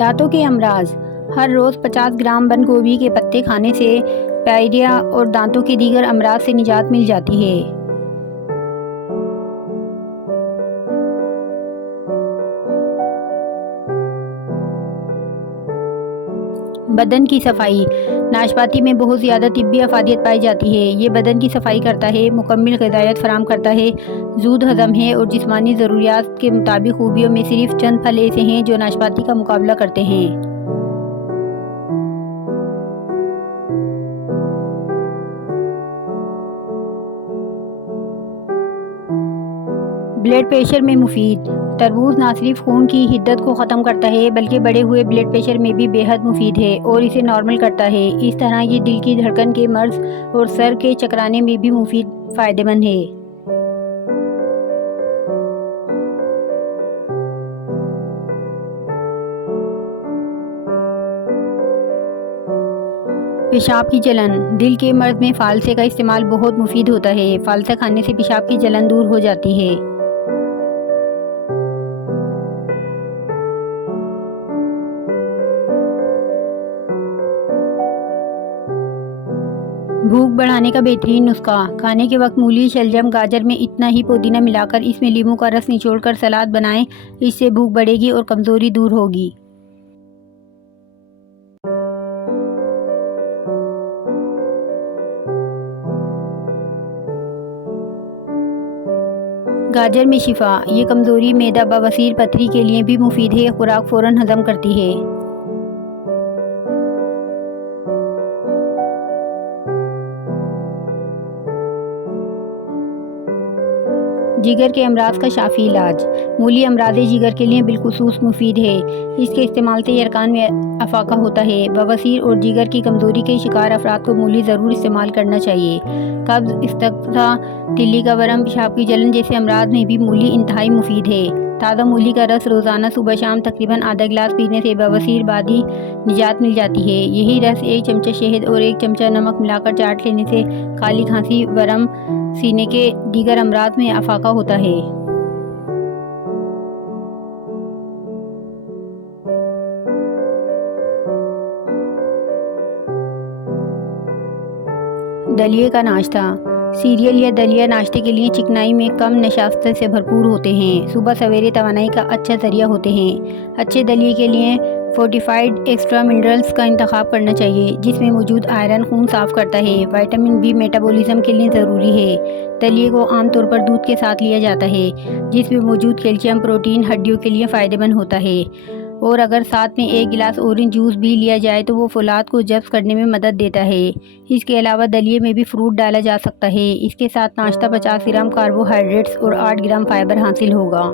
दांतों के अमराज। हर रोज़ 50 ग्राम बंद गोभी के पत्ते खाने से पायरिया और दांतों के दीगर अमराज से निजात मिल जाती है। बदन की सफाई। नाशपाती में बहुत ज़्यादा तिब्बी अफादियत पाई जाती है। ये बदन की सफाई करता है, मुकम्मल ग़िज़ायत फराहम करता है, जूद हज़म है और जिस्मानी ज़रूरियात के मुताबिक खूबियों में सिर्फ चंद फल ऐसे हैं जो नाशपाती का मुकाबला करते हैं। ब्लड प्रेशर में मुफीद। तरबूज ना सिर्फ खून की हिद्दत को ख़त्म करता है बल्कि बढ़े हुए ब्लड प्रेशर में भी बेहद मुफीद है और इसे नॉर्मल करता है। इस तरह ये दिल की धड़कन के मर्ज़ और सर के चकराने में भी मुफीद फ़ायदेमंद है। पेशाब की जलन। दिल के मर्ज़ में फ़ालसे का इस्तेमाल बहुत मुफीद होता है। फ़ालसा खाने से पेशाब की जलन दूर हो जाती है। भूख बढ़ाने का बेहतरीन नुस्खा। खाने के वक्त मूली, शलजम, गाजर में इतना ही पुदीना मिलाकर इसमें नींबू का रस निचोड़कर सलाद बनाएं। इससे भूख बढ़ेगी और कमज़ोरी दूर होगी। गाजर में शिफा। ये कमज़ोरी, मैदा, बवासीर, पथरी के लिए भी मुफीद है। खुराक फ़ौरन हज़म करती है। जिगर के अमराज का शाफी इलाज। मूली अमराज जिगर के लिए बिलखुसूस मुफीद है। इसके इस्तेमाल से अरकान में अफाका होता है। बवासीर और जिगर की कमज़ोरी के शिकार अफराद को मूली ज़रूर इस्तेमाल करना चाहिए। कब्ज़, इस्तग़्सा, तिल्ली का वरम, पेशाब की जलन जैसे अमराज में भी मूली इंतहाई मुफीद है। ताज़ा मूली का रस रोज़ाना सुबह शाम तकरीबन आधा गिलास पीने से बवासीर बादी निजात मिल जाती है। यही रस 1 चमचा शहद और 1 चमचा नमक मिलाकर चाट लेने से काली खांसी, वरम, सीने के दीगर अमराज में अफाका होता है। दलिए का नाश्ता। सीरियल या दलिया नाश्ते के लिए चिकनाई में कम नशास्त से भरपूर होते हैं। सुबह सवेरे तवानाई का अच्छा ज़रिया होते हैं। अच्छे दलिए के लिए फोर्टिफाइड एक्स्ट्रा मिनरल्स का इंतखाब करना चाहिए जिसमें मौजूद आयरन खून साफ़ करता है। विटामिन बी मेटाबॉलिज्म के लिए ज़रूरी है। दलिए को आमतौर पर दूध के साथ लिया जाता है जिसमें मौजूद कैल्शियम प्रोटीन हड्डियों के लिए फ़ायदेमंद होता है। और अगर साथ में 1 गिलास ऑरेंज जूस भी लिया जाए तो वो फौलाद को जब्स करने में मदद देता है। इसके अलावा दलिए में भी फ्रूट डाला जा सकता है। इसके साथ नाश्ता 50 ग्राम कार्बोहाइड्रेट्स और 8 ग्राम फाइबर हासिल होगा।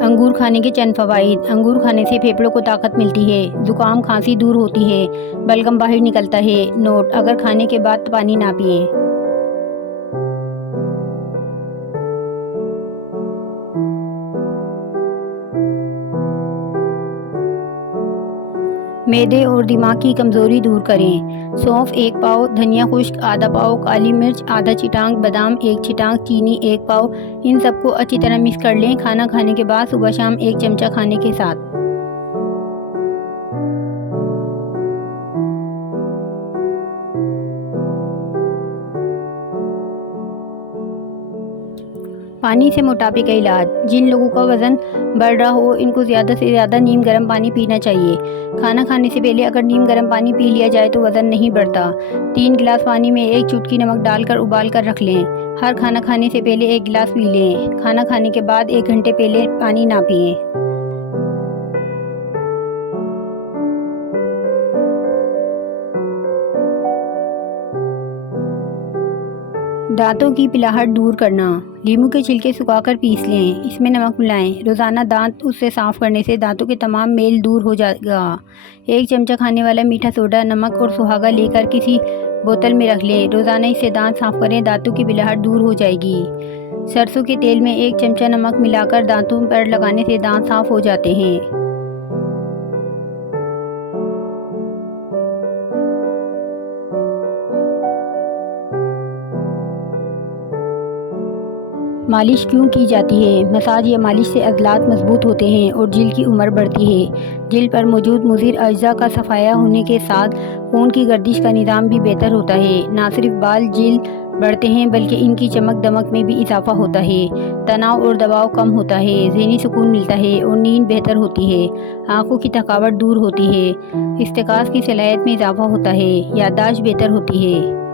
अंगूर खाने के चंद फ़वाइद। अंगूर खाने से फेफड़ों को ताकत मिलती है, ज़ुकाम खांसी दूर होती है, बलगम बाहर निकलता है। नोट: अगर खाने के बाद पानी ना पिएं। मैदे और दिमाग की कमज़ोरी दूर करें। सौंफ 1 पाव, धनिया खुश्क आधा पाव, काली मिर्च आधा छिटांक, बादाम 1 छिटांक, चीनी 1 पाव। इन सबको अच्छी तरह मिक्स कर लें। खाना खाने के बाद सुबह शाम 1 चमचा खाने के साथ। पानी से मोटापे का इलाज। जिन लोगों का वज़न बढ़ रहा हो इनको ज़्यादा से ज़्यादा नीम गर्म पानी पीना चाहिए। खाना खाने से पहले अगर नीम गर्म पानी पी लिया जाए तो वज़न नहीं बढ़ता। 3 गिलास पानी में 1 चुटकी नमक डालकर उबाल कर रख लें। हर खाना खाने से पहले 1 गिलास पी लें। खाना खाने के बाद 1 घंटे पहले पानी ना पिएं। दांतों की पिलाहट दूर करना। नींबू के छिलके सुखाकर पीस लें, इसमें नमक मिलाएं। रोज़ाना दांत उससे साफ़ करने से दांतों के तमाम मेल दूर हो जाएगा। 1 चमचा खाने वाला मीठा सोडा, नमक और सुहागा लेकर किसी बोतल में रख लें। रोज़ाना इससे दांत साफ़ करें, दांतों की पिलाहट दूर हो जाएगी। सरसों के तेल में 1 चमचा नमक मिलाकर दांतों पर लगाने से दांत साफ़ हो जाते हैं। मालिश क्यों की जाती है? मसाज या मालिश से अज़लात मजबूत होते हैं और जिल्द की उम्र बढ़ती है। जिल्द पर मौजूद मुज़िर अज्जा का सफाया होने के साथ खून की गर्दिश का निज़ाम भी बेहतर होता है। न सिर्फ बाल जिल्द बढ़ते हैं बल्कि इनकी चमक दमक में भी इजाफा होता है। तनाव और दबाव कम होता है, ज़हनी सुकून मिलता है और नींद बेहतर होती है। आँखों की थकावट दूर होती है, इस्तेकास की सलाहियत में इजाफा होता है, याददाश्त बेहतर होती है।